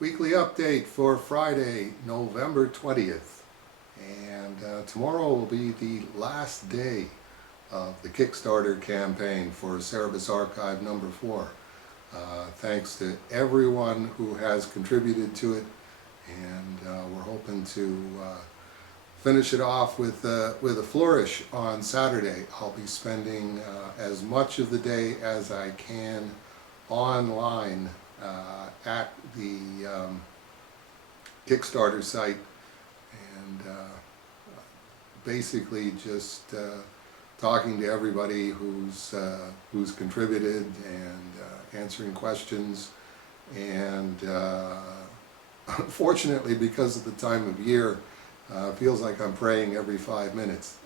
Weekly update for Friday, November 20th. And tomorrow will be the last day of the Kickstarter campaign for Cerebus Archive number 4. Thanks to everyone who has contributed to it, and we're hoping to finish it off with a flourish on Saturday. I'll be spending as much of the day as I can online at the Kickstarter site, and basically just talking to everybody who's contributed and answering questions. And unfortunately, because of the time of year, it feels like I'm praying every 5 minutes.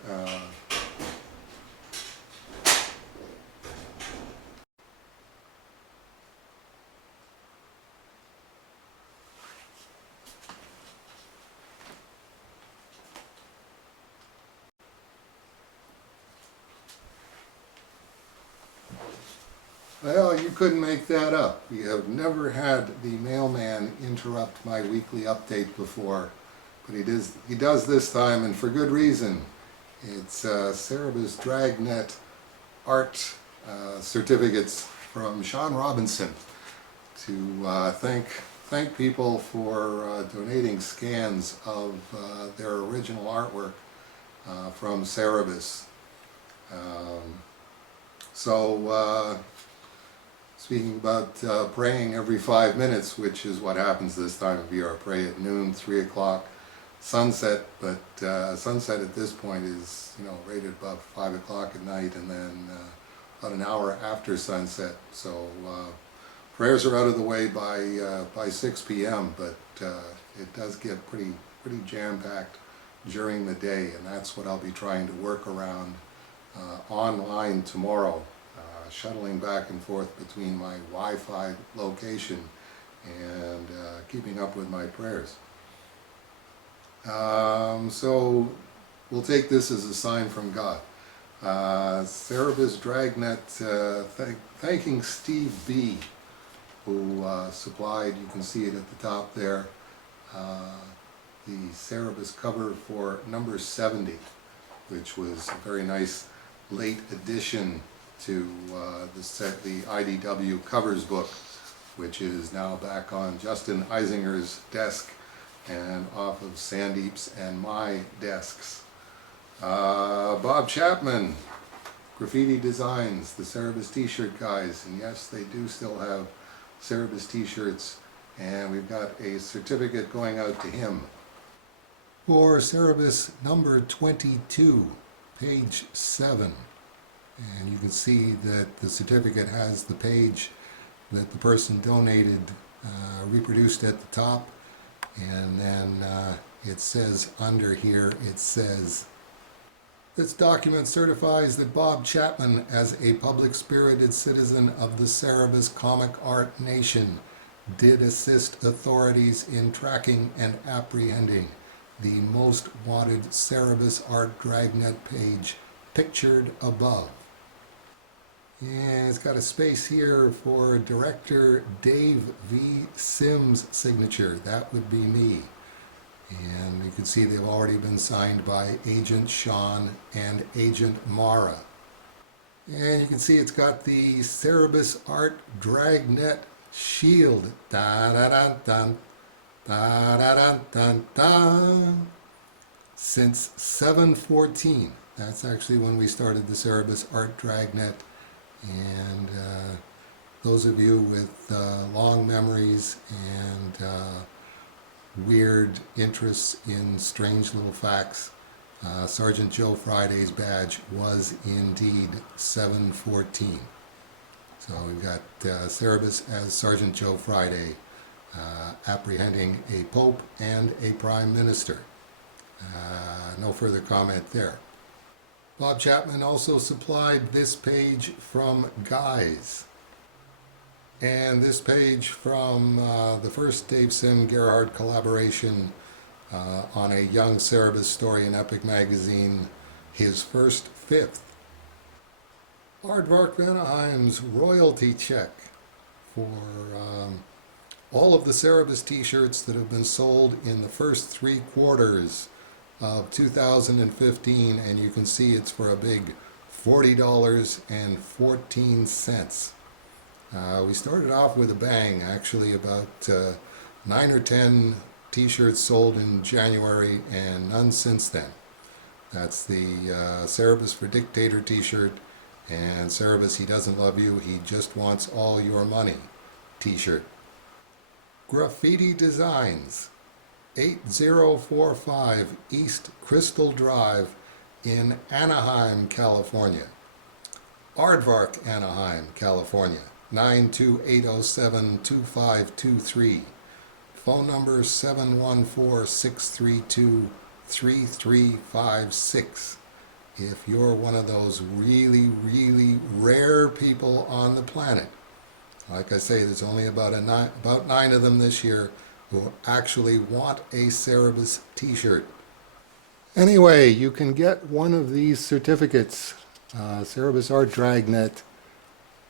Well, you couldn't make that up. We have never had the mailman interrupt my weekly update before, but he does this time, and for good reason. It's Cerebus Dragnet art certificates from Sean Robinson to thank people for donating scans of their original artwork from Cerebus. Speaking about praying every 5 minutes, which is what happens this time of year. I pray at noon, 3 o'clock, sunset, but sunset at this point is, rated above 5 o'clock at night, and then about an hour after sunset. So prayers are out of the way by 6 p.m., but it does get pretty jam-packed during the day, and that's what I'll be trying to work around online tomorrow. Shuttling back and forth between my Wi-Fi location and keeping up with my prayers. So we'll take this as a sign from God. Cerebus Dragnet thanking Steve B, who supplied, you can see it at the top there, the Cerebus cover for number 70, which was a very nice late addition to the IDW covers book, which is now back on Justin Eisinger's desk and off of Sandeep's and my desks. Bob Chapman, Graffiti Designs, the Cerebus t-shirt guys, and yes, they do still have Cerebus t-shirts, and we've got a certificate going out to him for Cerebus number 22, page 7. And you can see that the certificate has the page that the person donated reproduced at the top, and then it says under here, it says, "This document certifies that Bob Chapman, as a public-spirited citizen of the Cerebus comic art nation, did assist authorities in tracking and apprehending the most wanted Cerebus Art Dragnet page pictured above." And it's got a space here for director Dave V. Sims' signature. That would be me. And you can see they've already been signed by Agent Sean and Agent Mara. And you can see it's got the Cerebus Art Dragnet shield. Da-da-dun-dun, da-da-dun-dun-dun. Since 7/14. That's actually when we started the Cerebus Art Dragnet. And those of you with long memories and weird interests in strange little facts, Sergeant Joe Friday's badge was indeed 7/14. So we've got Cerebus as Sergeant Joe Friday, apprehending a pope and a prime minister. No further comment there. Bob Chapman also supplied this page from Guys, and this page from the first Dave Sim Gerhard collaboration on a young Cerebus story in Epic magazine, his first 5th. Aardvark Van Anaheim's royalty check for all of the Cerebus t-shirts that have been sold in the first 3 quarters of 2015, and you can see it's for a big $40.14. We started off with a bang, actually. About 9 or 10 t-shirts sold in January and none since then. That's the Cerebus for Dictator t-shirt and Cerebus He Doesn't Love You, He Just Wants All Your Money t-shirt. Graffiti Designs, 8045 East Crystal Drive in Anaheim, California. Aardvark, Anaheim, California, 92807-2523. Phone number 714-632-3356. If you're one of those really, really rare people on the planet, like I say, there's only about 9 of them this year who actually want a Cerebus t-shirt. Anyway, you can get one of these certificates, Cerebus Art Dragnet.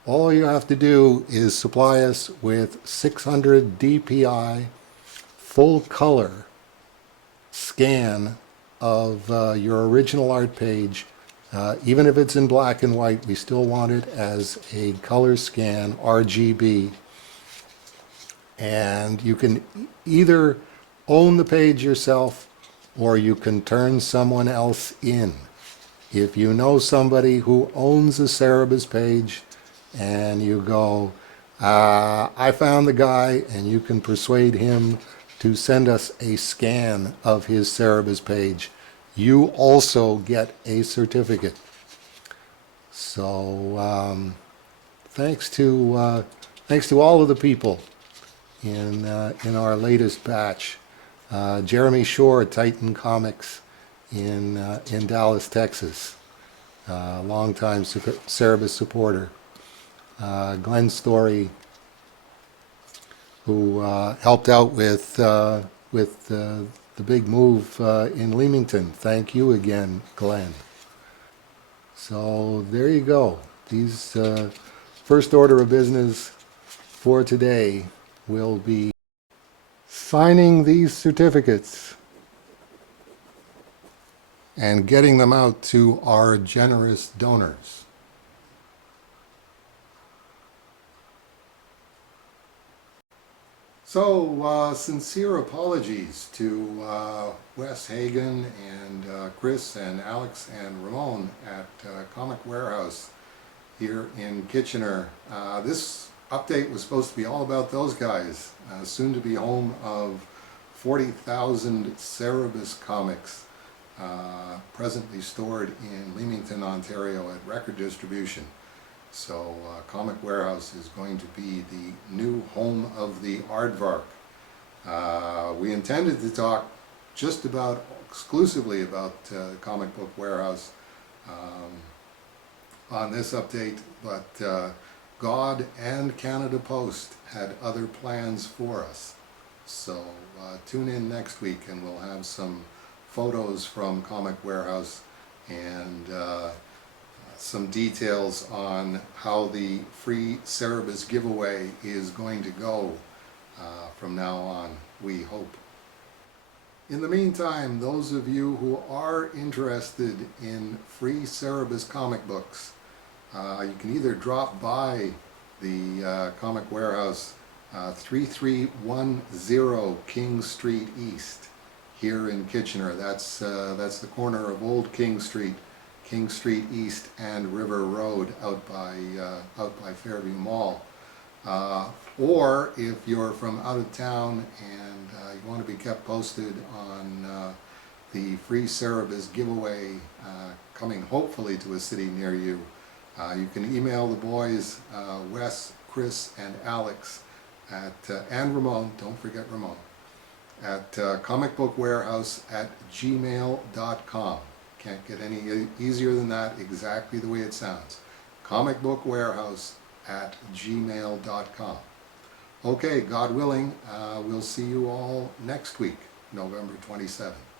All you have to do is supply us with 600 DPI full color scan of your original art page. Even if it's in black and white, we still want it as a color scan, RGB. And you can either own the page yourself or you can turn someone else in. If you know somebody who owns a Cerebus page and you go, I found the guy, and you can persuade him to send us a scan of his Cerebus page, you also get a certificate. So thanks to all of the people in our latest batch. Jeremy Shore at Titan Comics in Dallas, Texas, longtime Cerebus supporter. Glenn Story, who helped out with the big move in Leamington. Thank you again, Glenn. So there you go. These first order of business for today will be signing these certificates and getting them out to our generous donors. So, sincere apologies to Wes Hagen and Chris and Alex and Ramon at Comic Warehouse here in Kitchener. This update was supposed to be all about those guys, soon to be home of 40,000 Cerebus comics, presently stored in Leamington, Ontario at Record Distribution. So Comic Warehouse is going to be the new home of the Aardvark. We intended to talk just about exclusively about Comic Book Warehouse on this update, but God and Canada Post had other plans for us. So tune in next week and we'll have some photos from Comic Warehouse and some details on how the free Cerebus giveaway is going to go from now on, we hope. In the meantime, those of you who are interested in free Cerebus comic books, you can either drop by the Comic Warehouse 3310 King Street East here in Kitchener. That's the corner of Old King Street East and River Road out by Fairview Mall. Or if you're from out of town and you want to be kept posted on the free Cerebus giveaway coming hopefully to a city near you, you can email the boys, Wes, Chris, and Alex and Ramon, don't forget Ramon, at comicbookwarehouse@gmail.com. Can't get any easier than that, exactly the way it sounds. comicbookwarehouse@gmail.com. Okay, God willing, we'll see you all next week, November 27th.